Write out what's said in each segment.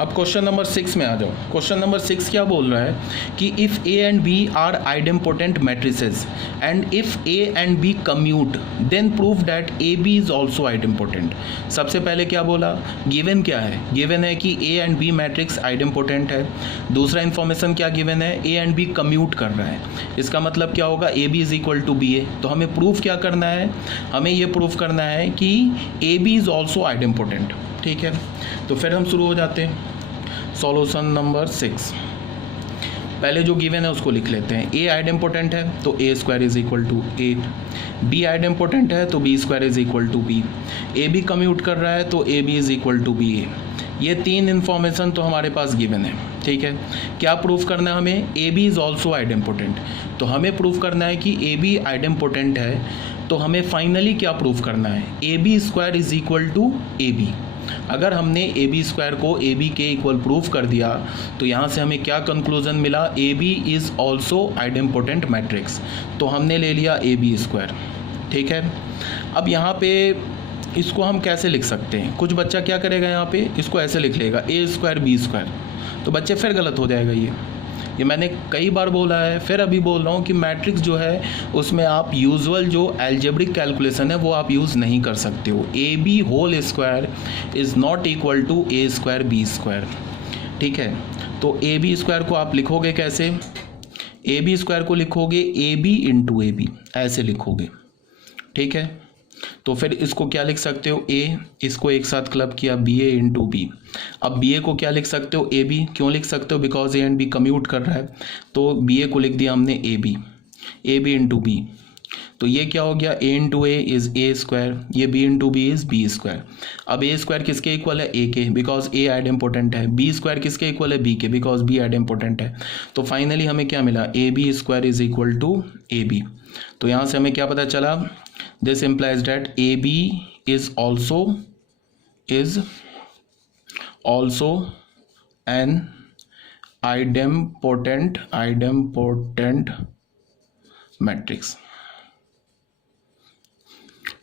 अब question number 6 में आ जाओ। क्वेश्चन नंबर 6 क्या बोल रहा है कि if A and B are idempotent matrices and if A and B commute then prove that A B is also idempotent. सबसे पहले क्या बोला, गिवन क्या है, गिवन है कि A and B matrix idempotent है। दूसरा इन्फॉर्मेशन क्या गिवन है, ए एंड बी कम्यूट कर रहा है। इसका मतलब क्या होगा, A B is equal to B A. तो हमें प्रूफ क्या करना है, हमें ये प्रूफ करना है कि A B is also idempotent. ठीक है, तो फिर हम शुरू हो जाते हैं। सॉल्यूशन नंबर 6, पहले जो गिवन है उसको लिख लेते हैं। ए आइडेम्पोटेंट है तो A square is equal to A, B idempotent है तो B square is equal to B, A B commute कर रहा है तो A B is equal to B A. ये तीन इन्फॉर्मेशन तो हमारे पास गिवन है। ठीक है, क्या प्रूफ करना है हमें, A B is also idempotent. तो हमें प्रूफ करना है कि ए बी आइडेम्पोटेंट है, तो हमें फाइनली क्या प्रूफ करना है, A B square is equal to A B. अगर हमने ए बी स्क्वायर को ए बी के इक्वल प्रूफ कर दिया तो यहाँ से हमें क्या कंक्लूजन मिला, A B is also idempotent matrix. तो हमने ले लिया ए बी स्क्वायर। ठीक है, अब यहाँ पे इसको हम कैसे लिख सकते हैं, कुछ बच्चा क्या करेगा यहाँ पे, इसको ऐसे लिख लेगा ए स्क्वायर बी स्क्वायर, तो बच्चे फिर गलत हो जाएगा। ये मैंने कई बार बोला है, फिर अभी बोल रहा हूँ कि मैट्रिक्स जो है उसमें आप यूजुअल जो एल्जेब्रिक कैलकुलेशन है वो आप यूज़ नहीं कर सकते हो। A B whole square is not equal to A square B square. ठीक है, तो ए बी स्क्वायर को आप लिखोगे कैसे, ए बी स्क्वायर को लिखोगे A B into A B, ऐसे लिखोगे। ठीक है, तो फिर इसको क्या लिख सकते हो, ए, इसको एक साथ क्लब किया बी ए इंटू बी। अब बी ए को क्या लिख सकते हो, ए बी। क्यों लिख सकते हो, because A and B commute कर रहा है, तो बी ए को लिख दिया हमने ए बी इंटू बी। तो ये क्या हो गया, A into A is A square, ये B into B is B square. अब ए स्क्वायर किसके इक्वल है, ए के, बिकॉज ए आइडेम्पोटेंट है। बी स्क्वायर किसके इक्वल है, बी के, बिकॉज बी आइडेम्पोटेंट है। तो फाइनली हमें क्या मिला, A B square is equal to A B. तो यहाँ से हमें क्या पता चला, this implies that AB is also an idempotent matrix।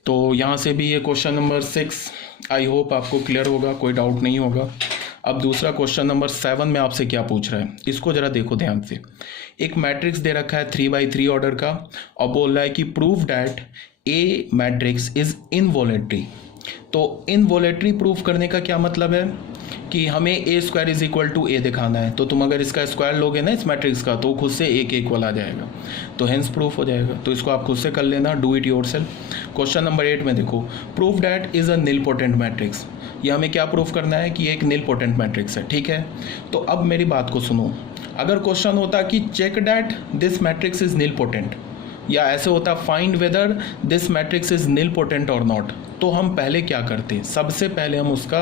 तो यहाँ से भी ये क्वेश्चन नंबर 6 आई होप आपको क्लियर होगा, कोई डाउट नहीं होगा। अब दूसरा क्वेश्चन नंबर 7 में आपसे क्या पूछ रहा है, इसको जरा देखो ध्यान से। एक मैट्रिक्स दे रखा है 3x3 ऑर्डर का और बोल रहा है कि prove that a matrix is involutory. तो इनवॉलेटरी प्रूफ करने का क्या मतलब है कि हमें ए स्क्वायर इज इक्वल टू ए दिखाना है। तो तुम अगर इसका स्क्वायर लोगे ना इस मैट्रिक्स का, तो खुद से ए के इक्वल आ जाएगा, तो हेंस प्रूफ हो जाएगा। तो इसको आप खुद से कर लेना, do it yourself. Question number 8 में देखो, proof that is a nilpotent matrix. ये हमें क्या प्रूफ करना है कि एक निलपोटेंट मैट्रिक्स है। ठीक है, तो अब मेरी बात को सुनो। अगर क्वेश्चन होता कि check that this matrix is nilpotent, या ऐसे होता find whether this matrix is nilpotent और नॉट, तो हम पहले क्या करते, सबसे पहले हम उसका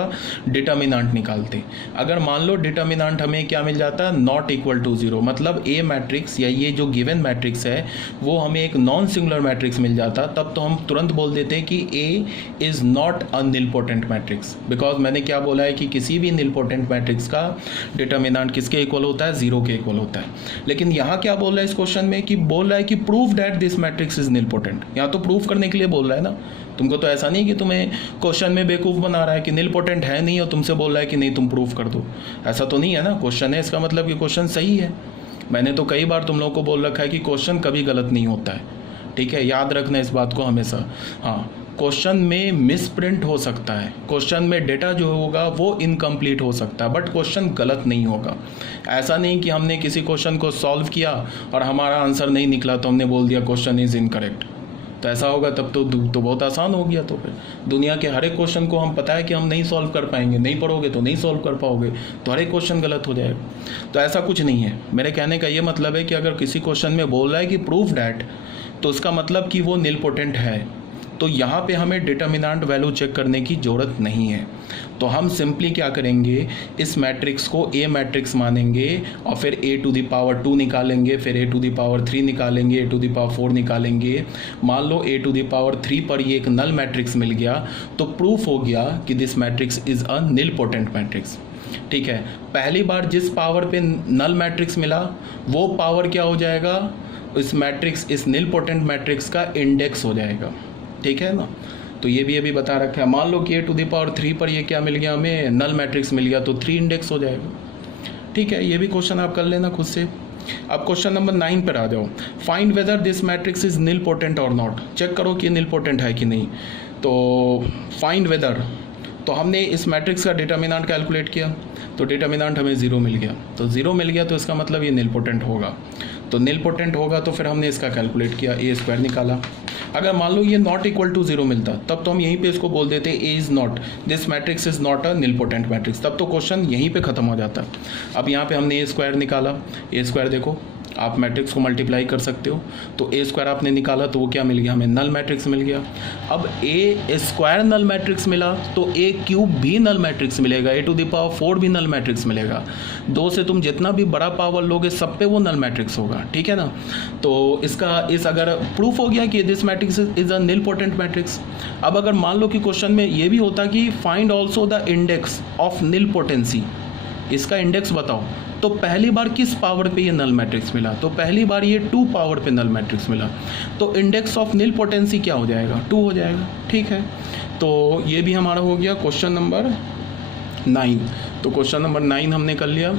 डिटर्मिनेंट निकालते। अगर मान लो डिटर्मिनेंट हमें क्या मिल जाता है, नॉट इक्वल टू 0, मतलब ए मैट्रिक्स या ये जो गिवन मैट्रिक्स है वो हमें एक नॉन सिंगुलर मैट्रिक्स मिल जाता, तब तो हम तुरंत बोल देते हैं कि A is not a nilpotent matrix. Because मैंने क्या बोला है कि किसी भी निलपोटेंट मैट्रिक्स का डिटर्मिनेंट किसके इक्वल होता है, 0 के इक्वल होता है। लेकिन यहाँ क्या बोल रहा है इस क्वेश्चन में, कि बोल रहा है कि prove that this matrix is nilpotent. यहाँ तो प्रूफ करने के लिए बोल रहा है ना, तुमको तो ऐसा नहीं कि तुम्हें क्वेश्चन में बेवकूफ़ बना रहा है कि निलपोटेंट है नहीं और तुमसे बोल रहा है कि नहीं तुम प्रूफ कर दो। ऐसा तो नहीं है ना, क्वेश्चन है, इसका मतलब कि क्वेश्चन सही है। मैंने तो कई बार तुम लोगों को बोल रखा है कि क्वेश्चन कभी गलत नहीं होता है। ठीक है, याद रखना इस बात को हमेशा। हाँ, क्वेश्चन में मिस प्रिंट हो सकता है, क्वेश्चन में डेटा जो होगा वो इनकम्प्लीट हो सकता है, बट क्वेश्चन गलत नहीं होगा। ऐसा नहीं कि हमने किसी क्वेश्चन को सॉल्व किया और हमारा आंसर नहीं निकला तो हमने बोल दिया क्वेश्चन इज़ इनकरेक्ट। तो ऐसा होगा तब तो बहुत आसान हो गया। तो फिर दुनिया के हर एक क्वेश्चन को हम पता है कि हम नहीं सॉल्व कर पाएंगे, नहीं पढ़ोगे तो नहीं सॉल्व कर पाओगे, तो हर एक क्वेश्चन गलत हो जाएगा। तो ऐसा कुछ नहीं है। मेरे कहने का ये मतलब है कि अगर किसी क्वेश्चन में बोल रहा है कि प्रूफ डैट, तो उसका मतलब कि वो निलपोटेंट है। तो यहाँ पे हमें डिटर्मिनेंट वैल्यू चेक करने की ज़रूरत नहीं है। तो हम सिंपली क्या करेंगे, इस मैट्रिक्स को ए मैट्रिक्स मानेंगे और फिर ए टू द पावर 2 निकालेंगे, फिर ए टू द पावर 3 निकालेंगे, ए टू द पावर 4 निकालेंगे। मान लो ए टू द पावर 3 पर ये एक नल मैट्रिक्स मिल गया, तो प्रूफ हो गया कि this matrix is a nilpotent matrix. ठीक है, पहली बार जिस पावर पे नल मैट्रिक्स मिला वो पावर क्या हो जाएगा, इस मैट्रिक्स, इस निलपोटेंट मैट्रिक्स का इंडेक्स हो जाएगा। ठीक है ना, तो ये भी अभी बता रखा है। मान लो कि a⁻³ पर ये क्या मिल गया, हमें नल मैट्रिक्स मिल गया, तो 3 इंडेक्स हो जाएगा। ठीक है, ये भी क्वेश्चन आप कर लेना खुद से। अब क्वेश्चन नंबर 9 पर आ जाओ। Find whether this matrix is nil potent और नॉट। चेक करो कि निल पोटेंट है कि नहीं। तो फाइंड वेदर, तो हमने इस मैट्रिक्स का डिटर्मिनेंट कैलकुलेट किया, तो डिटर्मिनेंट हमें 0 मिल गया। तो 0 मिल गया तो इसका मतलब ये निल पोटेंट होगा। तो निल पोटेंट होगा तो फिर हमने इसका कैलकुलेट किया, a² निकाला। अगर मान लो ये नॉट इक्वल टू 0 मिलता, तब तो हम यहीं पे इसको बोल देते a is not, this matrix is not a nil potent matrix, तब तो क्वेश्चन यहीं पे ख़त्म हो जाता। अब यहाँ पे हमने a² निकाला। a² देखो, आप मैट्रिक्स को मल्टीप्लाई कर सकते हो, तो a² आपने निकाला तो वो क्या मिल गया, हमें नल मैट्रिक्स मिल गया। अब a² नल मैट्रिक्स मिला तो a³ भी नल मैट्रिक्स मिलेगा, a⁴ भी नल मैट्रिक्स मिलेगा। 2 से तुम जितना भी बड़ा पावर लोगे सब पे वो नल मैट्रिक्स होगा, ठीक है ना। तो इसका अगर प्रूफ हो गया कि this matrix is a nil potent matrix. अब अगर मान लो कि क्वेश्चन में ये भी होता कि find also the index of nil potency, इसका इंडेक्स बताओ, तो पहली बार किस पावर पे ये नल मैट्रिक्स मिला, तो पहली बार ये 2 पावर पे नल मैट्रिक्स मिला, तो इंडेक्स ऑफ निल पोटेंसी क्या हो जाएगा, 2 हो जाएगा। ठीक है, तो ये भी हमारा हो गया क्वेश्चन नंबर 9। तो क्वेश्चन नंबर 9 हमने कर लिया।